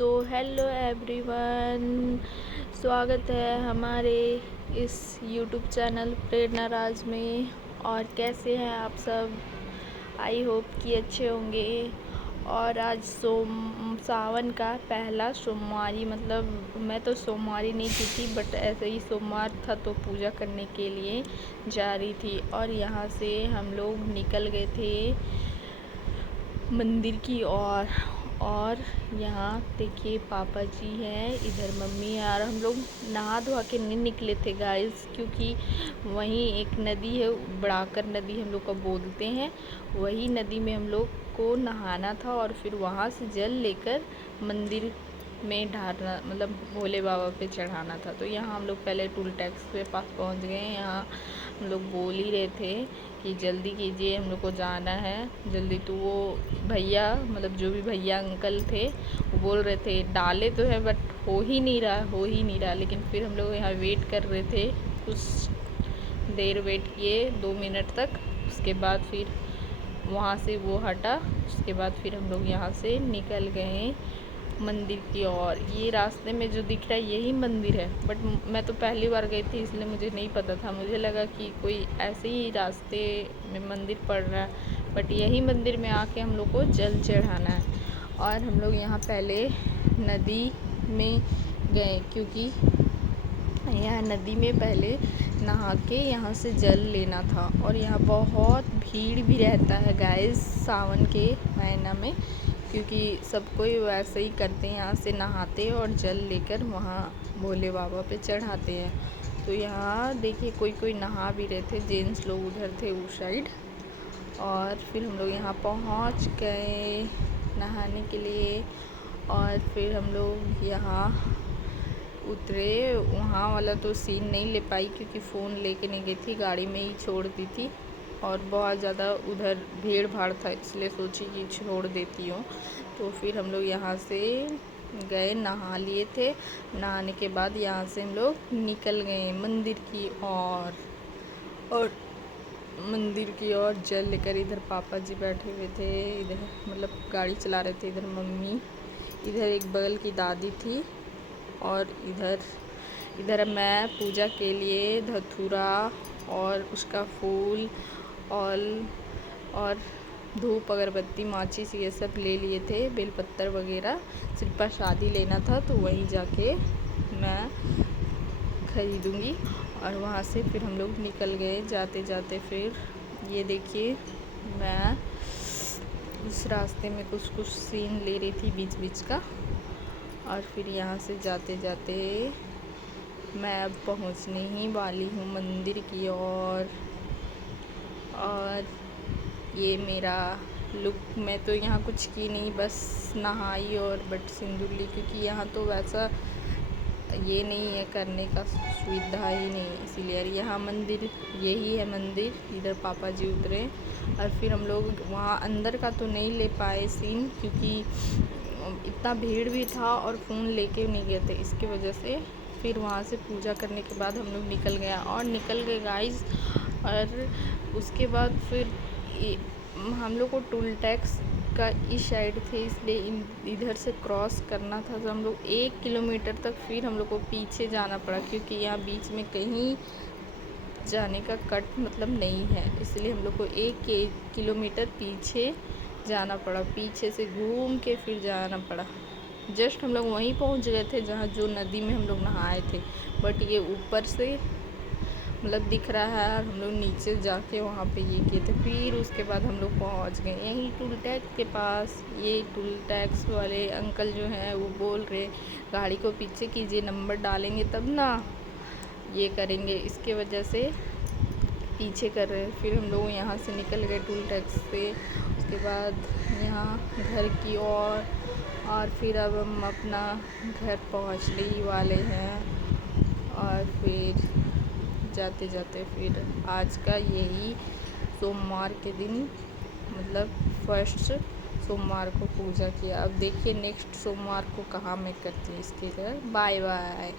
Hello everyone, स्वागत है हमारे इस यूट्यूब चैनल प्रेरणा राज में। और कैसे हैं आप सब? आई होप कि अच्छे होंगे। और आज सावन का पहला सोमवारी, मतलब मैं तो सोमवारी नहीं की थी, बट ऐसे ही सोमवार था तो पूजा करने के लिए जा रही थी। और यहाँ से हम लोग निकल गए थे मंदिर की ओर। और यहाँ देखिए पापा जी हैं, इधर मम्मी है। और हम लोग नहा धोआ के नहीं निकले थे गाइस, क्योंकि वहीं एक नदी है, बड़ाकर नदी हम लोग को बोलते हैं, वही नदी में हम लोग को नहाना था। और फिर वहाँ से जल लेकर मंदिर में ढारना, मतलब भोले बाबा पे चढ़ाना था। तो यहाँ हम लोग पहले टोल टैक्स के पास पहुँच गए। यहाँ हम लोग बोल ही रहे थे कि जल्दी कीजिए, हम लोग को जाना है जल्दी। तो वो भैया, मतलब जो भी भैया अंकल थे, वो बोल रहे थे डाले तो है बट हो ही नहीं रहा। लेकिन फिर हम लोग यहाँ वेट कर रहे थे, कुछ देर वेट किए, 2 मिनट तक। उसके बाद फिर वहाँ से वो हटा। उसके बाद फिर हम लोग यहाँ से निकल गए मंदिर की ओर। ये रास्ते में जो दिख रहा है यही मंदिर है, बट मैं तो पहली बार गई थी इसलिए मुझे नहीं पता था। मुझे लगा कि कोई ऐसे ही रास्ते में मंदिर पड़ रहा है, बट यही मंदिर में आके हम लोग को जल चढ़ाना है। और हम लोग यहाँ पहले नदी में गए, क्योंकि यहाँ नदी में पहले नहा के यहाँ से जल लेना था। और यहाँ बहुत भीड़ भी रहता है गाइस सावन के महीना में, क्योंकि सब कोई वैसे ही करते हैं, यहाँ से नहाते और जल लेकर वहाँ भोले बाबा पे चढ़ाते हैं। तो यहाँ देखिए कोई कोई नहा भी रहे थे, जेंट्स लोग उधर थे उस साइड। और फिर हम लोग यहाँ पहुँच गए नहाने के लिए। और फिर हम लोग यहाँ उतरे। वहाँ वाला तो सीन नहीं ले पाई, क्योंकि फ़ोन लेके नहीं गई थी, गाड़ी में ही छोड़ दी थी। और बहुत ज़्यादा उधर भीड़ भाड़ था, इसलिए सोची कि छोड़ देती हूँ। तो फिर हम लोग यहाँ से गए, नहा लिए थे। नहाने के बाद यहाँ से हम लोग निकल गए मंदिर की ओर। और मंदिर की ओर जल लेकर, इधर पापा जी बैठे हुए थे, इधर मतलब गाड़ी चला रहे थे, इधर मम्मी, इधर एक बगल की दादी थी। और इधर मैं पूजा के लिए धतूरा और उसका फूल और धूप अगरबत्ती माचिस ये सब ले लिए थे, बेलपत्तर वगैरह। सिर्फ प्रसादी लेना था, तो वहीं जाके मैं ख़रीदूँगी। और वहाँ से फिर हम लोग निकल गए। जाते जाते फिर ये देखिए, मैं उस रास्ते में कुछ कुछ सीन ले रही थी बीच बीच का। और फिर यहाँ से जाते जाते मैं अब पहुँचने ही वाली हूँ मंदिर की ओर। और ये मेरा लुक, मैं तो यहाँ कुछ की नहीं, बस नहाई और बट सिंदूर ली, क्योंकि यहाँ तो वैसा ये नहीं है करने का सुविधा ही नहीं, इसीलिए। यहाँ मंदिर यही है मंदिर। इधर पापा जी उतरे। और फिर हम लोग वहाँ अंदर का तो नहीं ले पाए सीन, क्योंकि इतना भीड़ भी था और फ़ोन लेके नहीं गए थे, इसकी वजह से। फिर वहाँ से पूजा करने के बाद हम लोग निकल गए गाइस। और उसके बाद फिर हम लोग को टोल टैक्स का इस साइड थे, इसलिए इधर से क्रॉस करना था। तो हम लोग 1 किलोमीटर तक फिर हम लोग को पीछे जाना पड़ा, क्योंकि यहाँ बीच में कहीं जाने का कट मतलब नहीं है, इसलिए हम लोग को 1 किलोमीटर पीछे जाना पड़ा। पीछे से घूम के फिर जाना पड़ा। जस्ट हम लोग वहीं पहुंच गए थे जहाँ जो नदी में हम लोग नहाए थे, बट ये ऊपर से मतलब दिख रहा है, और हम लोग नीचे जाके वहाँ पे ये किए थे। फिर उसके बाद हम लोग पहुँच गए यहीं टोल टैक्स के पास। ये टोल टैक्स वाले अंकल जो हैं वो बोल रहे गाड़ी को पीछे कीजिए, नंबर डालेंगे तब ना ये करेंगे, इसके वजह से पीछे कर रहे हैं। फिर हम लोग यहाँ से निकल गए टोल टैक्स से। उसके बाद यहाँ घर की ओर। और फिर अब हम अपना घर पहुँचने ही वाले हैं। और फिर जाते जाते फिर आज का यही सोमवार के दिन, मतलब फर्स्ट सोमवार को पूजा किया। अब देखिए नेक्स्ट सोमवार को कहाँ मैं करती हूँ। इसके लिए बाय बाय।